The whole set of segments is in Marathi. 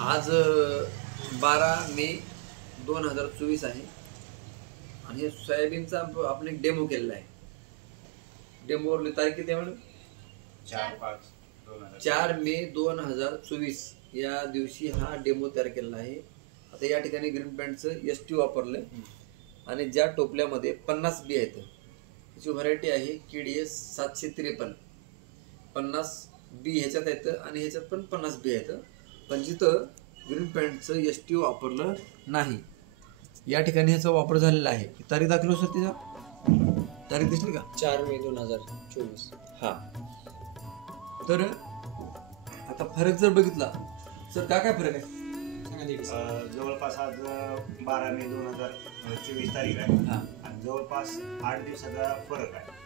आज 12 मे 2024 आहे आणि हे सोयाबीनचा आपण एक डेमो केलेला आहे. डेमोवरली तारीख किती आहे मॅडम? 4 मे 2024 या दिवशी हा डेमो तयार केलेला आहे. आता या ठिकाणी ग्रीन पॅन्टचं ST वापरलं आणि ज्या टोपल्यामध्ये 50 बी आहेत त्याची व्हरायटी आहे KDS 753. 50 बी ह्याच्यात आहेत आणि ह्याच्यात पण 50 बी आहेत, पण जिथं ग्रीन पॅन्टचं ST वापरलं नाही या ठिकाणी ह्याचा वापर झालेला आहे. तारीख दाखल सर, तिचा तारीख दिसली का? 4 मे 2024. हा. तर आता फरक जर बघितला सर, काय फरक आहे? जवळपास आज 12 मे 2024 तारीख आहे आणि जवळपास 8 दिवसाचा फरक आहे.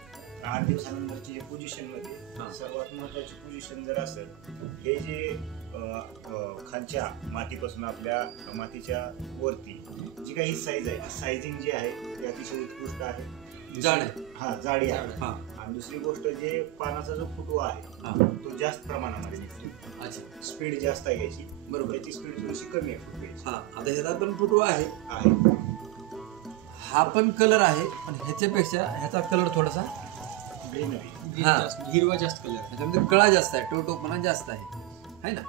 8 दिवसानंतरची पोझिशन मध्ये सर्वात महत्वाची पोझिशन जर असेल, हे जे खालच्या मातीपासून आपल्या मातीच्या वरती जी काही साईज आहे, सायझिंग जी आहे ती अतिशय उत्कृष्ट आहे, जाड आहे. हा, जाडी आहे. आणि दुसरी गोष्ट, जे पानाचा जो फुटवा आहे तो जास्त प्रमाणामध्ये निघतो. स्पीड जास्त आहे याची, बरोबर. याची स्पीड थोडीशी कमी आहे फुटव्याची. आता ह्याचा पण फुटवा आहे, हा पण कलर आहे, पण ह्याच्यापेक्षा ह्याचा कलर थोडासा ग्रीनरी, हिरवा जास्त कलर, ह्याच्यामध्ये कळा जास्त आहे, टोटोपणा जास्त आहे ना.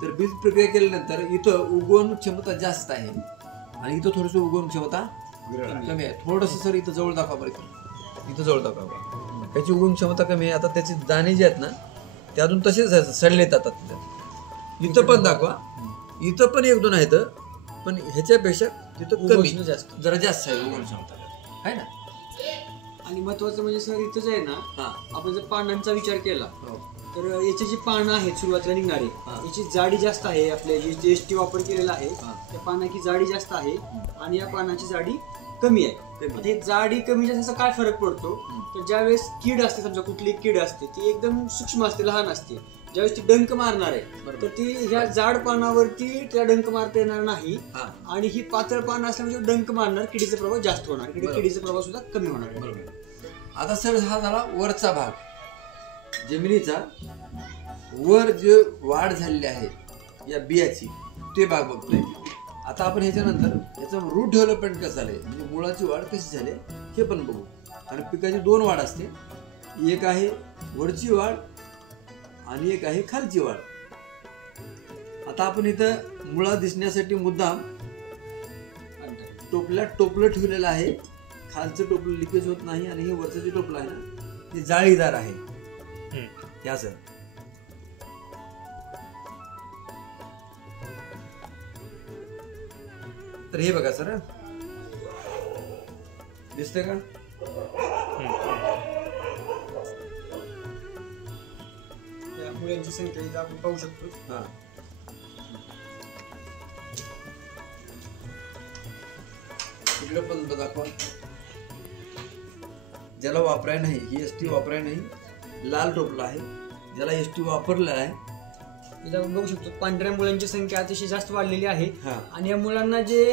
तर बीज प्रक्रिया केल्यानंतर इथं उगवण क्षमता जास्त आहे आणि इथं थोडस उगवण क्षमता कमी आहे. थोडस सर इथं जवळ दाखवा बरं, इथं जवळ दाखवा. त्याची उगवण क्षमता कमी आहे. आता त्याची दाणे जे आहेत ना ते अजून तसेच सडले जातात. इथं पण दाखवा, इथं पण 1-2 आहेत, पण ह्याच्यापेक्षा तिथं कमी, जरा जास्त आहे उगवण क्षमता, आहे ना. आणि महत्वाचं म्हणजे सर इथंच आहे ना, आपण जर पानांचा विचार केला तर याची जी पानं आहेत सुरुवातीला निघणारी, याची जाडी जास्त आहे. आपल्या जे ST वापर केलेला आहे त्या पानाची जाडी जास्त आहे आणि या पानाची जाडी कमी आहे. हे जाडी कमी जास्त काय फरक पडतो, तर ज्यावेळेस कीड असते, समजा कुठली कीड असते ती एकदम सूक्ष्म असते, लहान असते, ज्यावेळेस ती डंक मारणार आहे तर ती ह्या जाड पानावरती त्या डंक मारता येणार नाही आणि ही पातळ पान असल्यामुळे डंक मारणार, किडीचा प्रभाव जास्त होणार, किडीचा प्रभाव सुद्धा कमी होणार. आता सर हा झाला वरचा भाग जमिनीचा, वर जे वाढ झालेली आहे या बियाची ते भाग बघतोय. आता आपण ह्याच्यानंतर याचं रूट डेव्हलपमेंट कसं झालंय, म्हणजे मुळाची वाढ कशी झाली हे पण बघू. आणि पिकाची 2 वाढ असते, एक आहे वरची वाढ आणि एक आहे खालची वाढ. आता आपण इथं मुळा दिसण्यासाठी मुद्दाम टोपलं ठेवलेलं आहे. खालचं टोपलं लिकेज होत नाही आणि हे वरचं जे टोपलं आहे ना ते जाळीदार आहे. या सर, तर हे बघा सर, दिसतंय का? मुलांची संख्या इथं आपण पाहू शकतो. इकडे पण दाखवा. ज्याला वापराय नाही, ही ST वापराय नाही, लाल टोपला आहे. ज्याला ST वापरला आहे इथं आपण बघू शकतो पांढऱ्या मुलांची संख्या अतिशय जास्त वाढलेली आहे. आणि या मुलांना जे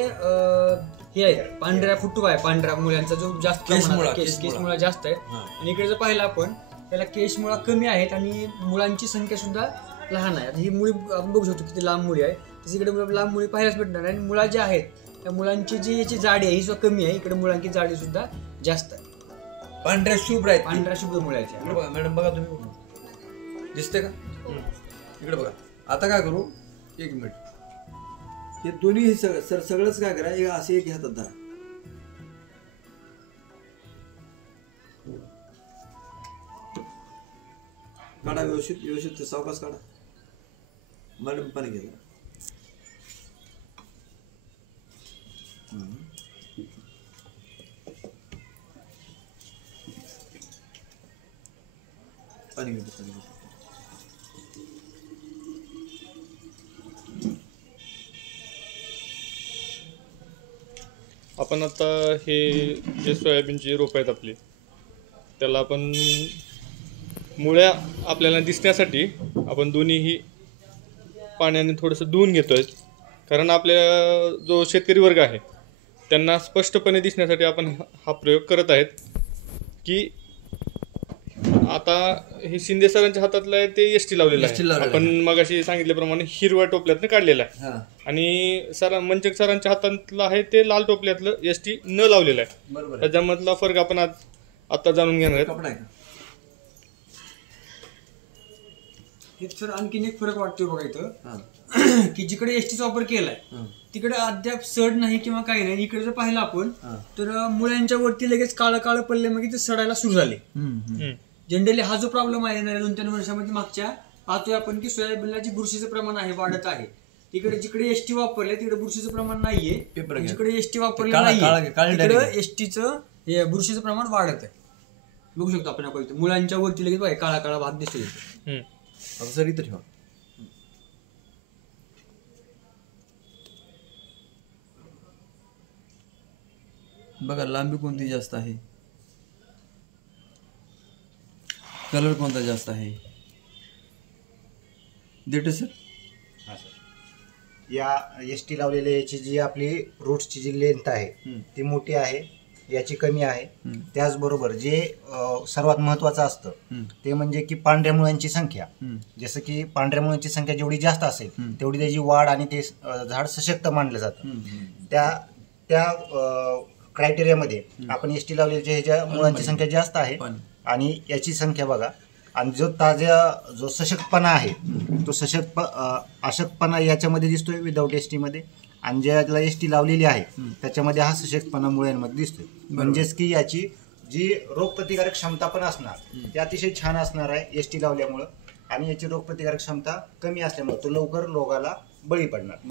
हे आहे पांढऱ्या फुटवा आहे, पांढऱ्या मुलांचा जो जास्त केसमुळा जास्त आहे. आणि इकडे जर पाहिलं आपण त्याला केसमुळा कमी आहेत आणि मुलांची संख्या सुद्धा लहान आहे. ही मुळी आपण बघू शकतो किती लांब मुळी आहे, तशी इकडे लांब मुळी पाहायलाच भेटणार. आणि मुळा ज्या आहेत त्या मुलांची जी याची जाडी आहे ही सुद्धा कमी आहे, इकडे मुलांची जाडी सुद्धा जास्त आहे. पांढऱ्या शुभ्र आहेत, पांढऱ्या शुभ्र मुळाची. बघा मॅडम, बघा तुम्ही, दिसते का? इकडे बघा. आता काय करू, 1 मिनिट, हे दोन्ही सगळंच काय करा, असे एक हातात धरा. काढा व्यवस्थित सावकाश काढा. मॅडम पाणी घ्या. पाणी घ्या. आपण आता हे जे सोयाबीनची रोप आहेत आपली, त्याला आपण मुळ्या आपल्याला दिसण्यासाठी आपण दोन्हीही पाण्याने थोडंसं धुवून घेतोय. कारण आपल्या जो शेतकरी वर्ग आहे त्यांना स्पष्टपणे दिसण्यासाठी आपण हा प्रयोग करत आहेत की आता हे शिंदे सरांच्या हातातलं आहे ते एसटी लावलेलं ST आहे. लावलेलं आपण मगाशी सांगितल्याप्रमाणे हिरव्या टोपल्यातनं काढलेलं आहे. हा आणि मंचक सरांच्या हातातलं आहे ते लाल टोपल्यातलं एसटी न लावलेलं आहे. बरोबर आहे. त्याच्यामधला फरक आपण आता जाणून घेणार आहेत. कपडा आहे का? हे सर आणखीन एक फरक वाटतोय बघा इथं हा की जिकडे एसटीचा वापर केलाय हा तिकडे अद्याप सड नाही किंवा काही नाही. इकडे जर पाहिलं आपण हा. तर मुळ्यांच्या वरती लगेच काळं काळं पडले मग ते सडायला सुरू झाले. हम्म. जनरली हा जो प्रॉब्लेम आहे येणाऱ्या 2-3 वर्षामध्ये मागच्या पाहतोय आपण की सोयाबीनला जे बुरशीचं प्रमाण आहे वाढत आहे. तिकडे जिकडे एसटी वापरले तिकडे बुरशीचं प्रमाण नाहीये. पेपर घ्या. जिकडे एसटी वापरले काळं- नाहीये काळं तिकडे direct. एसटीचं हे बुरशीचं प्रमाण वाढत आहे. बघू शकतो आपण आपण इथं मुळांच्या वरती लगेच बघा काळा काळा भाग दिसतो इथे. हम्म. आता सर इथं ठेवा. बघा लांबी कोणती जास्त आहे, कलर कोणता जास्त आहे. देते सर. हा सर, या एसटी लावलेल्या याची जी आपली रूट्सची जी लेंथ आहे ती मोठी आहे, याची कमी आहे. त्याचबरोबर जे सर्वात महत्त्वाचं असतं ते म्हणजे की पांढऱ्या मुळांची संख्या. जसं की पांढऱ्या मुळांची संख्या जेवढी जास्त असेल तेवढी त्याची वाढ आणि ते झाड सशक्त मानलं जातं. त्या क्रायटेरियामध्ये आपण एसटी लावलेल्या ह्याच्या मुळांची संख्या जास्त आहे आणि याची संख्या बघा. आणि जो सशक्तपणा आहे तो अशक्तपणा याच्यामध्ये दिसतोय विदाऊट एसटीमध्ये, आणि ज्याला एसटी लावलेली आहे त्याच्यामध्ये हा सशक्तपणा मुळ्यांमध्ये दिसतोय. म्हणजेच की याची जी रोगप्रतिकारक क्षमता पण असणार ती अतिशय छान असणार आहे एसटी लावल्यामुळं, आणि याची रोगप्रतिकारक क्षमता कमी असल्यामुळे तो लवकर रोगाला बळी पडणार.